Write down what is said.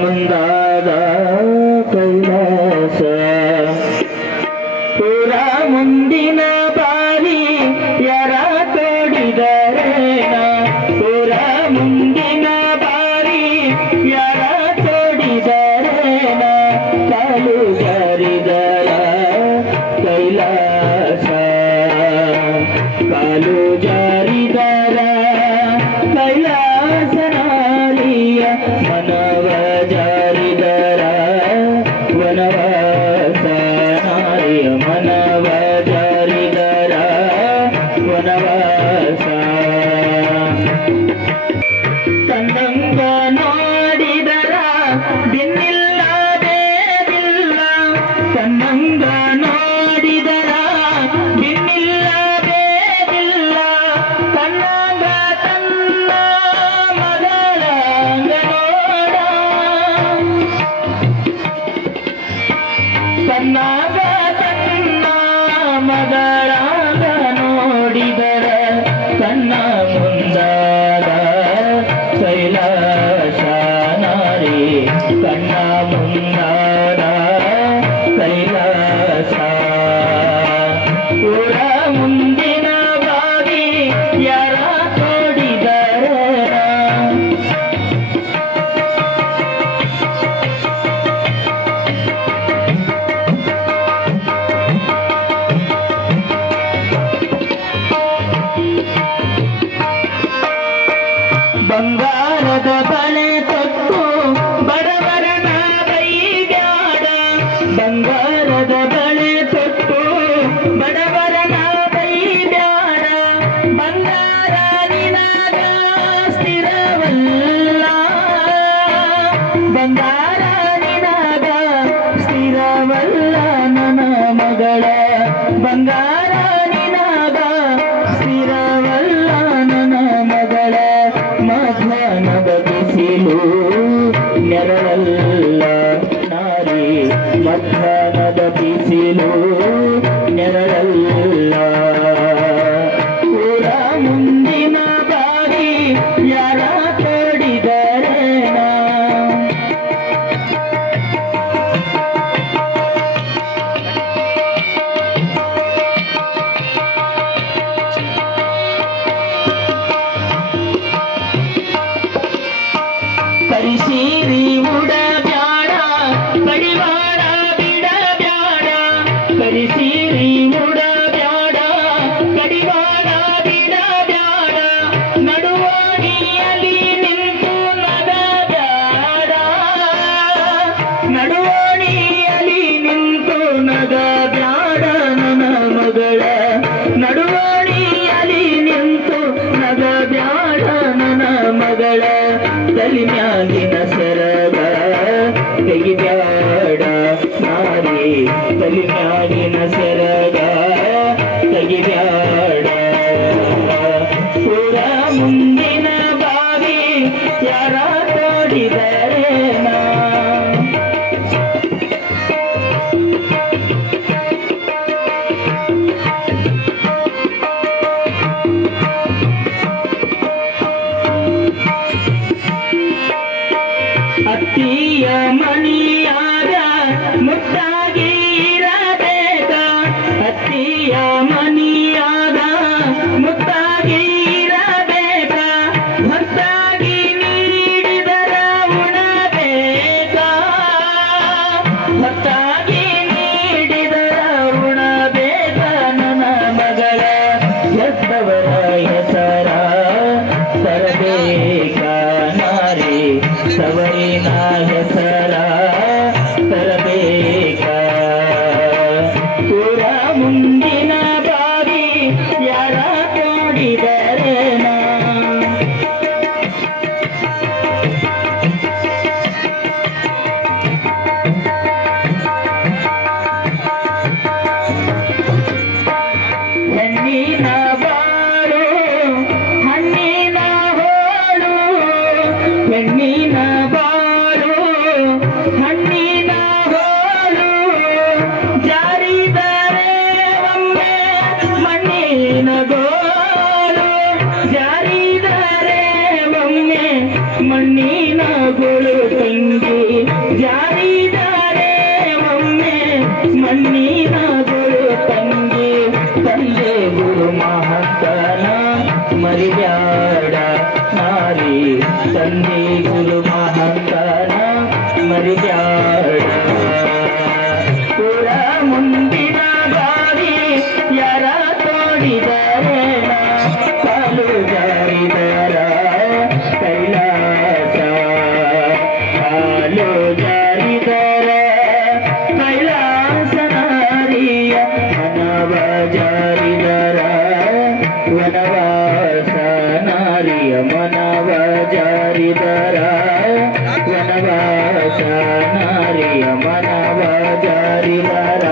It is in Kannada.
ಮುಂದಾದ ಕೈಲಾಸ ಪುರ ಮುಂದಿನ ಬಾರಿ ಯಾರ ತೋಡಿದರೇನ ಪುರ ಮುಂದಿನ ಬಾರಿ ಯಾರ ತೋಡಿದರೇನ ಕಾಲು ಜಾರಿದರ ಕೈಲಾಸ ಕಾಲು ಜಾರಿದರ ಕೈಲಾಸ ನಾರಿಯ ಮನವ ಜಾರಿದರ ವನವಾಸ ನಾರಿಯ ಮನವ ಜಾರಿದರ ವನವಾಸ ಕಂದಂಗ ನೋಡಿದರ ಬಿನ್ನಿಲ್ಲ ಬೇದಿಲ್ಲ ಕನ್ನಂಗ ನೋಡಿದರ ಬಿನ್ನಿಲ್ಲ ಬೇದಿಲ್ಲ ಕನ್ನಂಗ ತನ್ನ ಮಗಳಂಗ ನೋಡ ಕನ್ನಗ ತನ್ನ ಮಗಳಂಗ ನೋಡಿದರ ಕನ್ನ ಮುಂದಾದ ಕೈಲಾಸ ನಾರಿ ಕನ್ನ ಮುಂದಾದ ಕೈಲಾಸ ಪುರ ಮುಂದಿನ ಬಾವಿ ಯಾರ ತೋಡಿದರ ಬಂಗಾರದ ಬಳೆ ತೊಟ್ಟು ಬಡವರನ ಬೈಬ್ಯಾಡ ಬಂಗಾರದ ಬಳೆ ತೊಟ್ಟು ಬಡವರನ ಬೈಬ್ಯಾಡ ಬಂಗಾರ ನಿನಗ ಸ್ಥಿರವಲ್ಲ ಬಂಗಾರ ನಿನಗ ಸ್ಥಿರವಲ್ಲ ನನ್ನ ಮಗಳ ಬಂಗಾರ ನಿನಗ ಸ್ಥಿರವಲ್ಲ ನನ್ನ ಮಗಳ ಮಧ್ಯಾಹ್ನದ ಬಿಸಿಲು ನೆರಳಲ್ಲ ನಾರಿ ಮಧ್ಯಾಹ್ನದ ಬಿಸಿಲು ನೆರಳಲ್ಲ ಪುರ ಮುಂದಿನ ಬಾರಿ ಯಾರ ತೋಡಿದರೇನ ಪರಿಸೀರಿ ಉಡಬ್ಯಾಡ ಕಡಿವಾಡ ಬಿಡಬ್ಯಾಡ ಪರಿಸೀರಿ ಉಡಬ್ಯಾಡ ಕಡಿವಾಡ ಬಿಡಬ್ಯಾಡ ನಡುವಣಿಯಲ್ಲಿ ನಿಂತು ನಗಬ್ಯಾಡ ನಡುವಣಿಯಲ್ಲಿ ನಿಂತು ನಗಬ್ಯಾಡ ನನ್ನ ಮಗಳ ನಡುವಣಿಯಲ್ಲಿ ನಿಂತು ನಗಬ್ಯಾಡ ನನ್ನ ಮಗಳ ತಲೆ ಮ್ಯಾಗಿನ ಸರಗ ತೆಗಿಬ್ಯಾಡ ನಾರಿ ತಲೆ ಮ್ಯಾಗಿನ ಸರಗ ತೆಗಿಬ್ಯಾಡ ಪುರ ಮುಂದಿನ ಬಾವಿ ಯಾರ ತೋಡಿದರೇನ ಅತ್ತಿಯ ಮಣಿಯಾಗ ಮುಟ್ಟಾಗಿ ಇರಬೇಕ ಅತ್ತಿಯ ಮಣಿಯಾಗ ಮುಟ್ಟಾಗಿ ಇರಬೇಕ ಹೊತ್ತಾಗಿ ನೀಡಿದರ ಉಣಬೇಕ ಹೊತ್ತಾಗಿ ನೀಡಿದರ ಉಣಬೇಕ ನನ್ನ ಮಗಳ ಎದ್ದವರ ಹೆಸರ ತರಬೇಕ ನಾರಿ ಸವರಿನ ಹೆಸರ ತರಬೇಕ ಪುರ ಮುಂದಿನ ಬಾವಿ ಯಾರ ತೋಡಿದರೇನ ಹೆಣ್ಣಿನ ಬಾಳು ಹಣ್ಣಿನ ಹೋಳು ಹೆಣ್ಣಿನ ಬಾಳು ಮರಿಬ್ಯಾಡ ಪುರ ಮುಂದಿನ ಬಾವಿ ಯಾರ ತೋಡಿದರೇನ ಕಾಲು ಜಾರಿದರ ಕೈಲಾಸ ಕಾಲು ಜಾರಿದರ ಕೈಲಾಸ ನಾರಿಯ ಮನವ ಜಾರಿದರ ವನವಾಸ ನಾರಿಯ ಮನವ ಜಾರಿದರ ವನವಾಸ ನಾರಿಯ ಮನವ ಜಾರಿದರ